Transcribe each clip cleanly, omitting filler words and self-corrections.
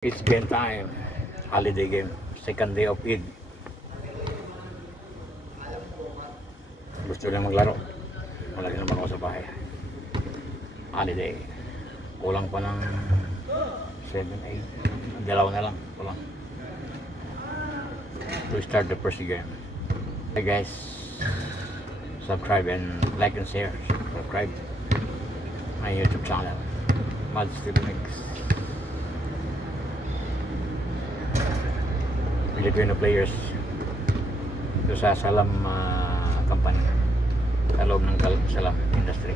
It's game time. Holiday game. Second day of Eid. Gusto lang maglaro. Malagi naman ako sa bahay. Holiday. Kulang pa ng 7, 8. Dalawa na lang. Kulang. To start the first game. Hey guys. Subscribe and like and share. Subscribe my YouTube channel. Mads TV Mix. Filipino players dito sa Salam company sa loob ng Salam industry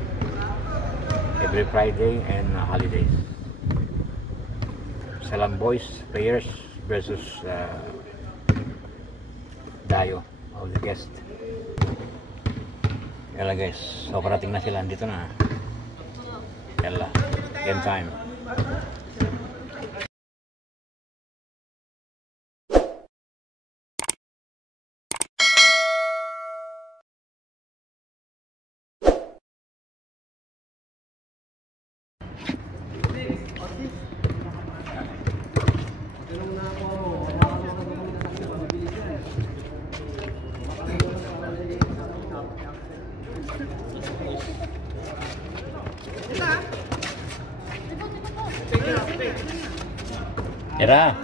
every Friday and holidays. Salam boys players versus Dayo of the guest. Yala guys, so parating na sila, dito na. Yala, game time. Tira.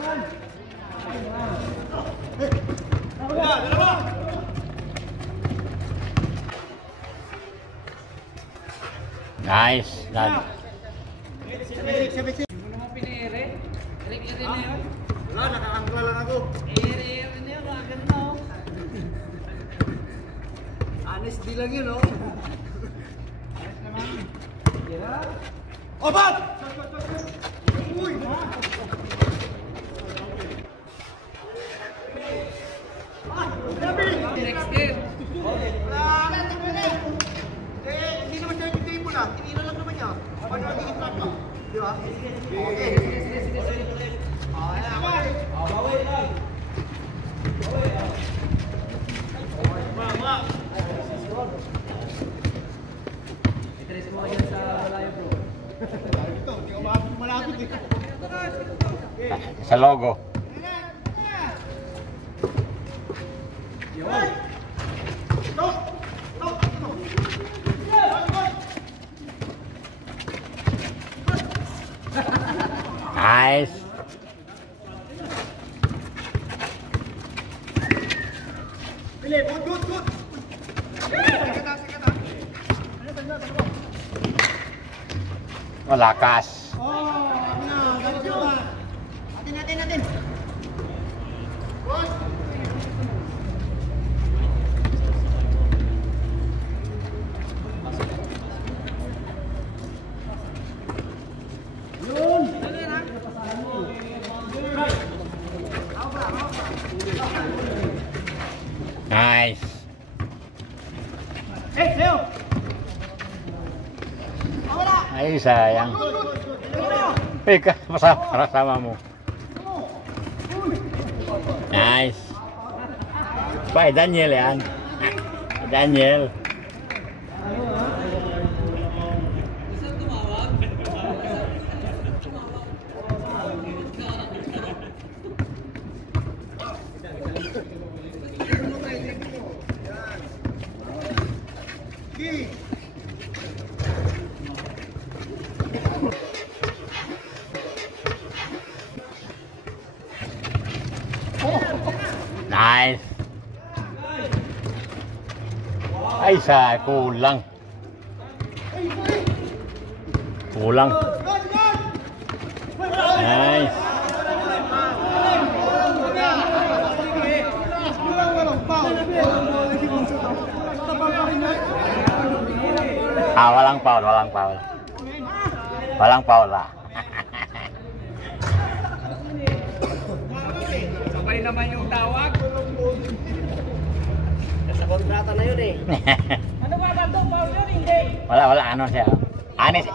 Nice. Wala na, nakakangkla lang ako. Honest di lang yun, no? Honest naman. Obat! Uy! Next game. Hindi naman siya yung game mo lang. Tinira lang naman niya. Paano nagiging plan mo? Di ba? Okay. Baway lang. Iteres mo yan sa layo, bro. Ito, hindi ka malapit dito. Sa logo. Nice. Good. Malakas. Natin. Nice. Leo. Ay, sayang. Ika, masama mo. Nice. Pak, Daniel yan. Daniel. Nice. Ay, kulang. Nice. Walang foul lah. Sabay naman yung tawag. Sa kontrata na yun eh. Ano ba bandong foul yun? Hindi. Wala ano siya. Anis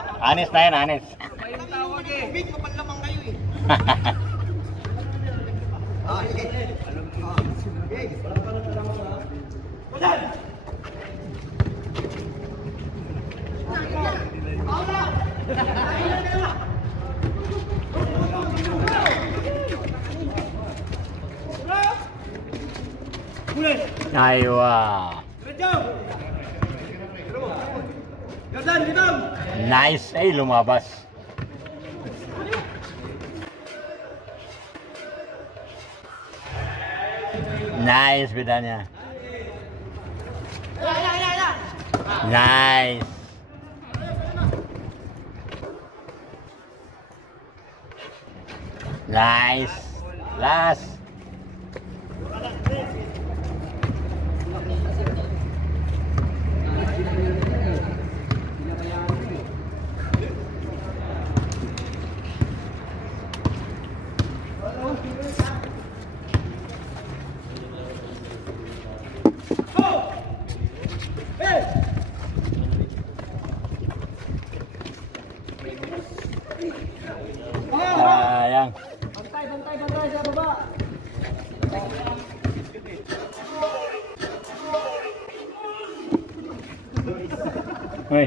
na yun, anis. Sabay yung tawag eh. Big, kapal lamang kayo eh. Sige. Aywa. Diretso! Jordan, rebound! Nice. Ay, lumabas. Nice, beda niya. Nice. Nice. Last. Sayang. Bantay sa baba. Hoy.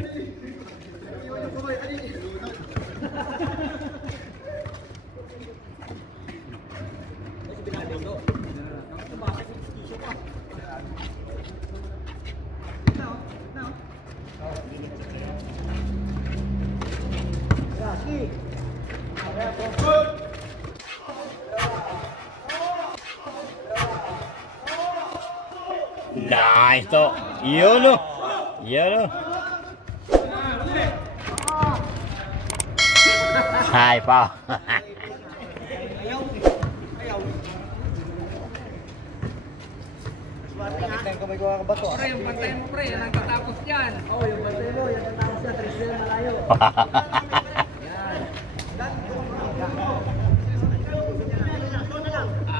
Nice to. Yun o. Yun o. Hai pa. Pre, yung bantay mo pre, yan ang tatapos dyan. Oh, yung bantay mo, yung tatapos na 3 na malayo.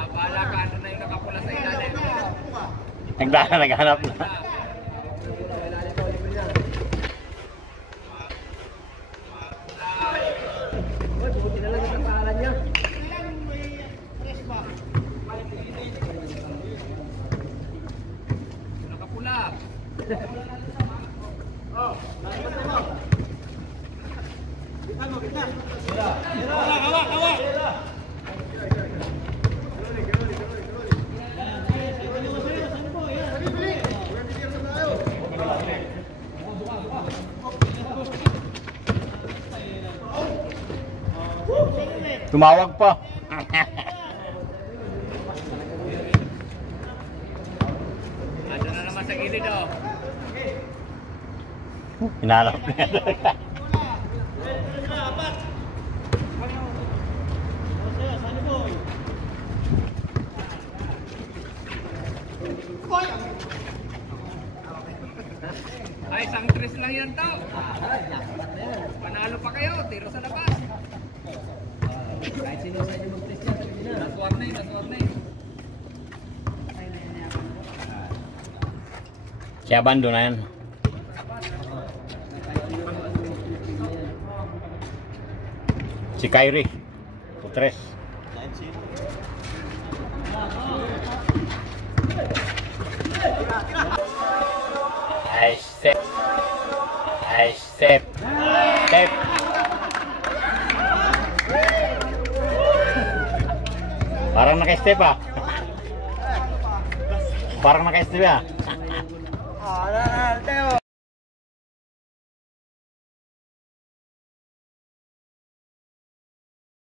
Bahala ka, ano na yung nakapula sa ilalim. Naghanap na. Uy, buti na lang yung pangalan niya. Nakapula. Tumawag pa. Ano na naman sa gilid oh. Hinarap niya. Ay, isang tres lang yan tao. Panalo pa kayo, tiro sa labas. Kahit sino sa inyo mag-test yan, sabi na. Last warning, last warning. Si Abando na yan. Si Kyrie. Putres. Nice step. Nice step. Step. Parang naka-step ah. Parang naka-step ah. Ah,